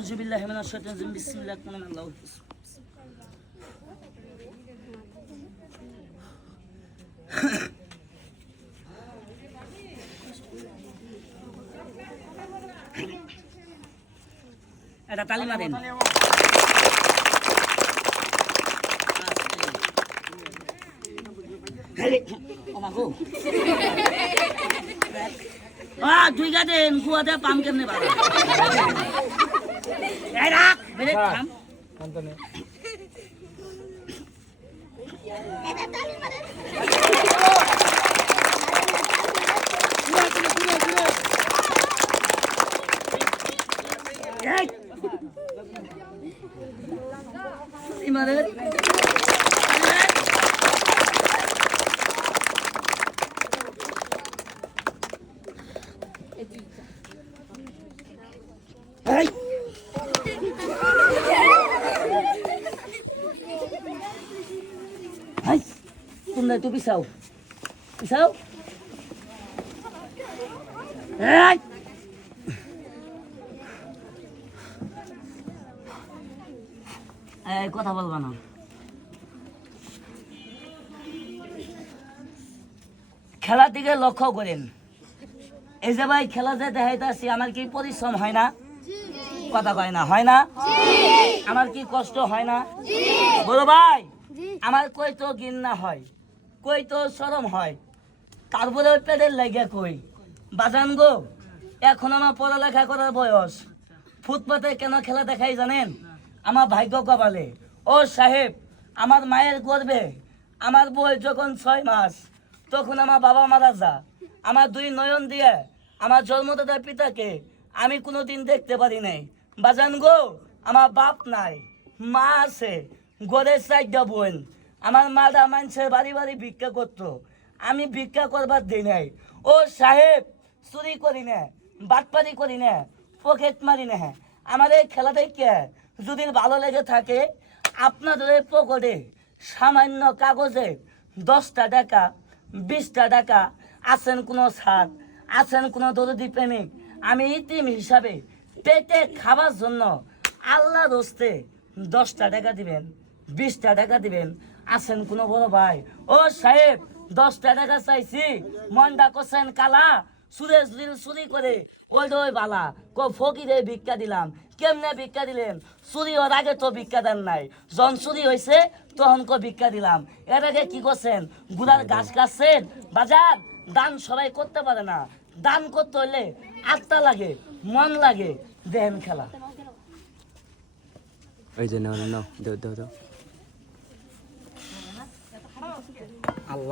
আউযুবিল্লাহি মিনাশ শাইতানির রাজিম বিসমিল্লাহির রহমানির রহিম এটা তালি মারেন ওমাগো দুই গাদেন কুয়াতে পাম কেমনে বাড়া এই রাখ বেরে থাম কান্তনে এটা তালি মারেন এই ইমারে এই এই তোমরা একটু পিছাও পিছাও এই কথা বলবা না খেলার দিকে লক্ষ্য করেন এই যে ভাই খেলা যে দেখাইতেছি আমার কি পরিশ্রম হয় না কথা কয় না হয় না আমার কি কষ্ট হয় না বলো ভাই আমার কই তো ঘৃণা হয় কই তো শরম হয় তারপরে ওই পেটের লাগে কই বাজান গো এখন আমার পড়ালেখা করার বয়স ফুটপাতে কেন খেলা দেখাই জানেন আমার ভাগ্য কপালে ও সাহেব আমার মায়ের গর্ভে আমার বয়স যখন 6 মাস তখন আমার বাবা মারা যা আমার 2 নয়ন দিয়ে আমার জন্মদাতা পিতাকে আমি কোনোদিন দেখতে পারি নাই বাজান গো আমার বাপ নাই মা আছে ঘরের 4টা বোন আমার মাটা মানুষের বাড়ি বাড়ি ভিক্ষা করতো আমি ভিক্ষা করবার দিই নাই ও সাহেব চুরি করি না বাটপারি করি না পকেট মারি না আমার এই খেলা দেখে যদি ভালো লেগে থাকে আপনাদের এই পকেটে সামান্য কাগজে 10টা টাকা 20টা টাকা আছেন কোনো ছাদ আছেন কোনো দরদি প্রেমিক আমি ইতিম হিসাবে পেটে খাবার জন্য আল্লাহ দোস্তে 10টা টাকা দিবেন 20টা টাকা দিবেন আছেন কোনো বড় ভাই ও সাহেব 10টা টাকা চাইছি মনটা করছেন কালা সুরেশ দিল চুরি করে ওই বালা ফকিরে ভিক্ষা দিলাম কেমনে ভিক্ষা দিলেন চুরি হওয়ার আগে তো ভিক্ষা দেন নাই জন চুরি হয়েছে তখন ভিক্ষা দিলাম এর আগে কি করছেন গুড়ার গাছ কাটছেন বাজার দান সবাই করতে পারে না দান করতে হলে আত্মা লাগে মন লাগে দেহেন খেলা ওই যে নাও নাও দাও দাও দাও আল্লাহ